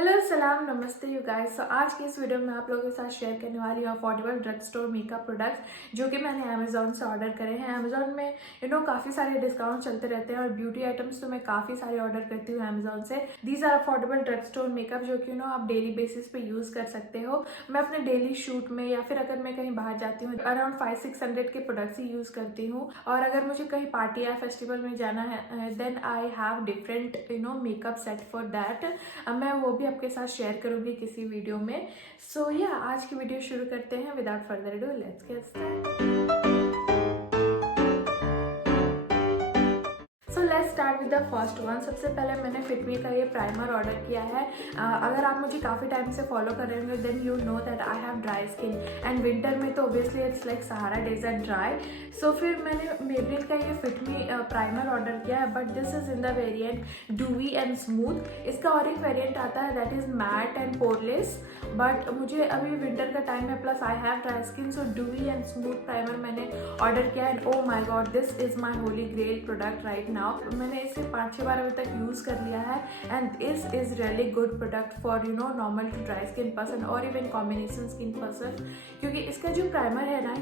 Hello सलाम नमस्ते you guys. सो आज की इस वीडियो में आप लोगों के साथ शेयर करने वाली हूँ affordable drug store makeup products जो कि मैंने अमेजोन से ऑर्डर करे हैं। अमेजोन में काफ़ी सारे डिस्काउंट चलते रहते हैं और ब्यूटी आइटम्स तो मैं काफ़ी सारे ऑर्डर करती हूँ अमेजोन से। These are affordable drug store makeup जो कि आप डेली बेसिस पे यूज़ कर सकते हो। मैं अपने डेली शूट में या फिर अगर मैं कहीं बाहर जाती हूँ अराउंड 500-600 के प्रोडक्ट्स ही यूज़ करती हूँ। और अगर मुझे कहीं पार्टी या फेस्टिवल में जाना है then I have different makeup set for that. मैं वो भी आपके साथ शेयर करूंगी किसी वीडियो में। सो या आज की वीडियो शुरू करते हैं without further do. Let's get start. So let's start with the first one. सबसे पहले मैंने फिटमी का ये प्राइमर ऑर्डर किया है। अगर आप मुझे काफ़ी टाइम से फॉलो कर रहे होंगे then you know that I have dry skin and winter में तो obviously it's like Sahara desert dry. So फिर मैंने मेबलिन का ये फिटमी प्राइमर ऑर्डर किया है but this is in the variant dewy and smooth. इसका और एक वेरिएंट आता है that is matte and poreless but मुझे अभी विंटर का टाइम है plus I have dry skin so dewy and smooth primer मैंने ऑर्डर किया and oh my god this is my holy grail product right now. मैंने इसे 5-6 बार अभी तक यूज़ कर लिया है and this is really good product for normal to dry skin person और इवन कॉम्बिनेशन स्किन पर्सन क्योंकि इसका जो प्राइमर है ना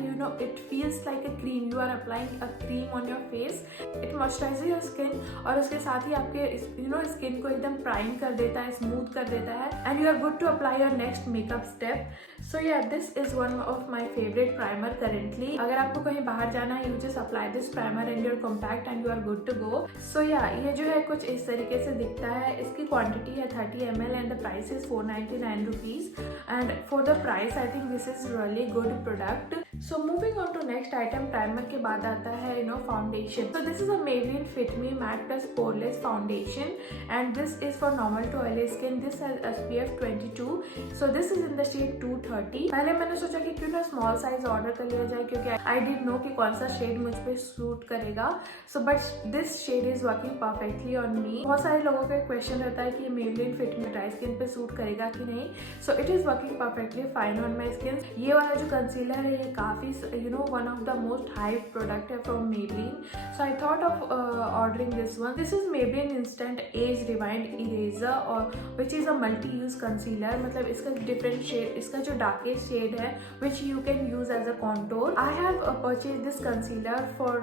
it feels like a cream. You are applying a cream on your face. It moisturise your skin और उसके साथ ही आपके स्किन को एकदम प्राइम कर देता है, स्मूथ कर देता है and you are good to apply your next makeup step. So yeah this is one of my favourite primer currently. अगर आपको कहीं बाहर जाना है you just apply this primer and your compact and you are good to go. So yeah ये जो है कुछ इस तरीके से दिखता है। इसकी क्वांटिटी है 30 ml and the price is 499 rupees and for the price I think this is really good product. So moving on to next item, primer के बाद आता है foundation. So this is a Maybelline fit me matte plus poreless foundation and this is for normal to oily skin. This has SPF 22। So this is in the shade 230। पहले मैंने सोचा कि क्यों ना स्मॉल साइज ऑर्डर कर लिया जाए क्योंकि आई डिड नो कि कौन सा शेड मुझ पे सूट करेगा। So but this shade is working perfectly on me. बहुत सारे लोगों का क्वेश्चन रहता है कि Maybelline fit me dry skin पे सूट करेगा कि नहीं। So it is working perfectly fine on my skin. ये वाला जो कंसीलर है ये काफी one of the most hype product है from Maybelline. So I thought of ordering this one. This is Maybelline instant age rewind eraser और which is a multi use concealer. मतलब इसका डिफरेंट शेड, इसका जो darkest shade है which you can use as a contour. I have purchase this concealer for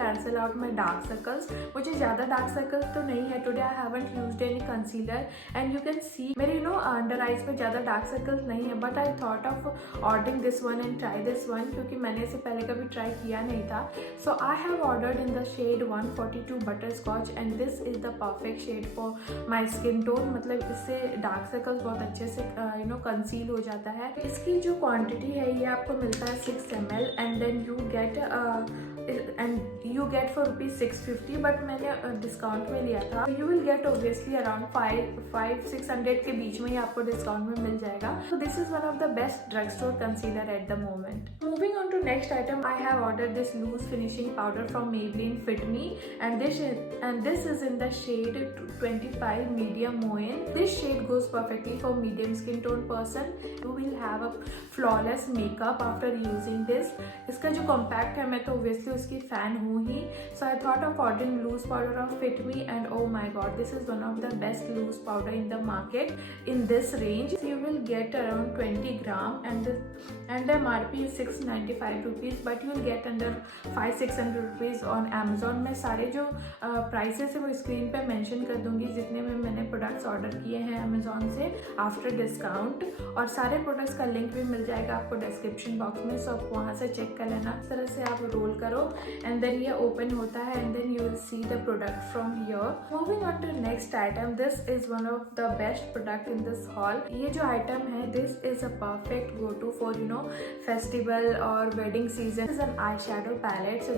cancel out my dark circles. मुझे ज्यादा dark circles तो नहीं है। Today I haven't used any concealer and you can see मेरे under eyes पे ज्यादा dark सर्कल्स नहीं है but I thought of ordering this one and try this one क्योंकि मैंने इसे पहले कभी ट्राई किया नहीं था। So I have ordered in the shade 142 butter scotch and this is the perfect shade for my skin tone. मतलब इससे डार्क सर्कल्स बहुत अच्छे से कंसील हो जाता है। इसकी जो क्वांटिटी है ये आपको मिलता है 6 ml and then you get for ₹650 but मैंने डिस्काउंट में लिया था। You will get obviously around 500-600 के बीच में ही आपको डिस्काउंट में मिल जाएगा। सो this is one of the best drug store concealer at the moment. Moving on to next item, I have ordered this loose finishing powder from Maybelline Fit Me and this is in the shade 25 medium moin. This shade goes perfectly for medium skin tone person. You will have a flawless makeup after using this. इसका जो compact है मैं तो obviously उसकी fan हूँ ही। So I thought of ordering loose powder of Fit Me and oh my god, this is one of the best loose powder in the market in this range. So you will get around 20 gram and the MRP is 695 rupees but you will get under 500-600 rupees on Amazon। मैं सारे जो prices है वो screen पे mention कर दूंगी जितने में मैंने प्रोडक्ट्स ऑर्डर किए हैं अमेजोन से आफ्टर डिस्काउंट और सारे प्रोडक्ट्स का लिंक भी मिल जाएगा आपको डिस्क्रिप्शन बॉक्स में। सो आप वहाँ से चेक कर लेना। इस तरह से आप रोल करो एंड देन ये ओपन होता है and then you will see the product from here. Moving on to next item, this is one of the best product in this haul. ये जो आइटम है this is a perfect go to for festival और wedding season. This is an eyeshadow palette. So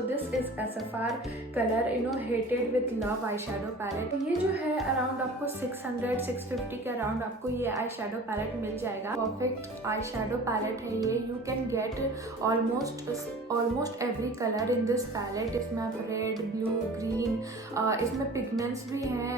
this is SFR color hated with love eyeshadow palette. ये जो है around आपको 600-650 के around आपको ये eyeshadow palette मिल जाएगा। परफेक्ट eyeshadow palette है ये। You can get almost every color in this palette. इसमें आप रेड, ब्लू, ग्रीन, इसमें पिगमेंट्स भी हैं।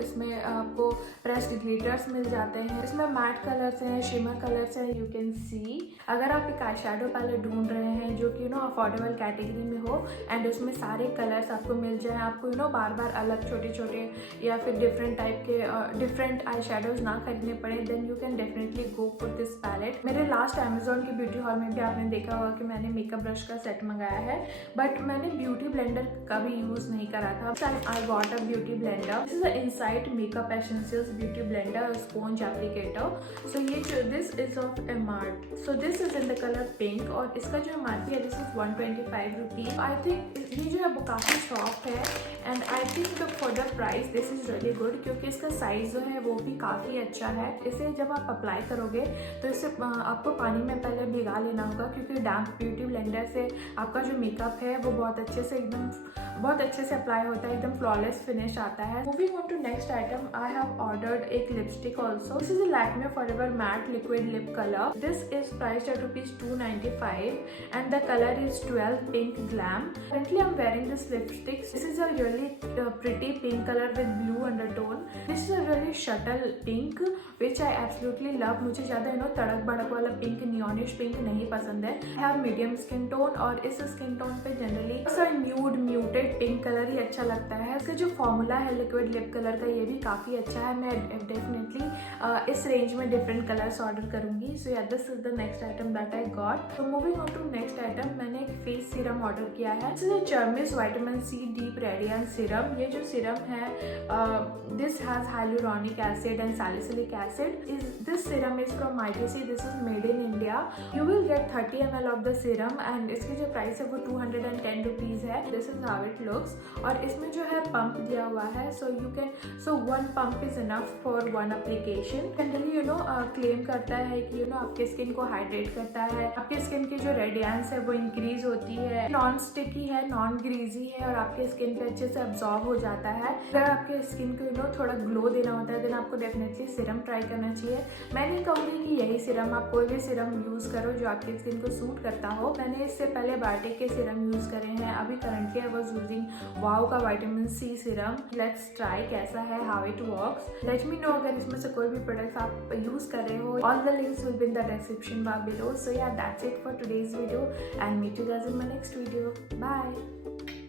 इसमें आपको प्रेस ब्रश ग्लिटर्स मिल जाते हैं। इसमें मैट कलर्स हैं, शिमर कलर्स हैं, यू कैन सी। अगर आप एक आई शेडो पैलेट ढूंढ रहे हैं जो कि अफोर्डेबल कैटेगरी में हो एंड उसमें सारे कलर्स आपको मिल जाए, आपको बार बार अलग छोटे छोटे या फिर डिफरेंट टाइप के डिफरेंट आई शेडोज ना खरीदने पड़े, then you can definitely go for this palette. मेरे लास्ट अमेजोन के ब्यूटी हॉल में भी आपने देखा होगा कि मैंने मेकअप ब्रश का सेट मंगाया है, बट मैंने ब्यूटी ब्लेंडर का भी यूज नहीं करा था। I bought a beauty blender. This is the inside makeup essentials beauty blender sponge applicator. So ये this is of eMart. So this is in the colour pink और इसका जो एमआरपी है this is 125 rupees. I think ये जो है वो काफ़ी सॉफ्ट है and I think for the price this is really good, क्योंकि इसका साइज जो है वो भी काफ़ी अच्छा है। इसे जब आप अप्लाई करोगे तो इसे आपको पानी में पहले भिगा लेना होगा, क्योंकि डैम्प ब्यूटी ब्लेंडर से आपका जो मेकअप है वो बहुत अच्छे से अप्लाई होता है, एकदम फ्लॉलेस फिनिश आता है। Moving on to next item, I have ordered एक lipstick also. This is a Lakme forever matte liquid lip colour. This is priced at ₹295 and the color is 12 pink glam. Currently I'm wearing this lipstick. This is a really pretty pink color with blue undertone. This is a really subtle pink which I absolutely love. मुझे ज़्यादा तड़क भड़क वाला pink, नियॉनिश pink नहीं पसंद है। I have medium skin tone और इस skin tone पे generally nude muted pink colour ही अच्छा लगता है। इसका जो फॉर्मूला है लिक्विड लिप कलर का ये भी काफ़ी अच्छा है। मैं डेफिनेटली इस रेंज में डिफरेंट कलर्स ऑर्डर करूंगी। So yeah this is the next item that I got. तो moving on to next item, मैंने एक फेस सीरम ऑर्डर किया है। This is a Charmis vitamin C deep radiant serum. ये जो सीरम है this has hyaluronic acid and salicylic acid. This serum is from ITC। This is made in India. You will get 30 ml of the serum and इसकी जो price है वो 210 rupees है। This is how it looks और इसमें जो है pump दिया हुआ है। So one pump is enough for one application. Generally claim करता है कि आपके स्किन को हाइड्रेट करता है, आपके स्किन की जो रेडियंस है वो इंक्रीज होती है, नॉन स्टिकी है, नॉन ग्रीजी है और आपके स्किन पे अच्छे से अब्जॉर्ब हो जाता है। अगर आपके स्किन को थोड़ा ग्लो देना होता है देन आपको डेफिनेटली सीरम ट्राई करना चाहिए। मैं नहीं कहूँगी कि यही सीरम, आप कोई भी सीरम यूज करो जो आपकी स्किन को सूट करता हो। मैंने इससे पहले बायोटिक के सीरम यूज करे हैं। अभी करंटली आई वाज यूजिंग वाओ का vitamin C serum. Let's try कैसा है, how it works. Let me know अगर इसमें से कोई भी प्रोडक्ट्स आप यूज कर रहे हो। All the links will be in the description bar below. So yeah, that's it for today's video. I'll meet you guys in my next video. Bye.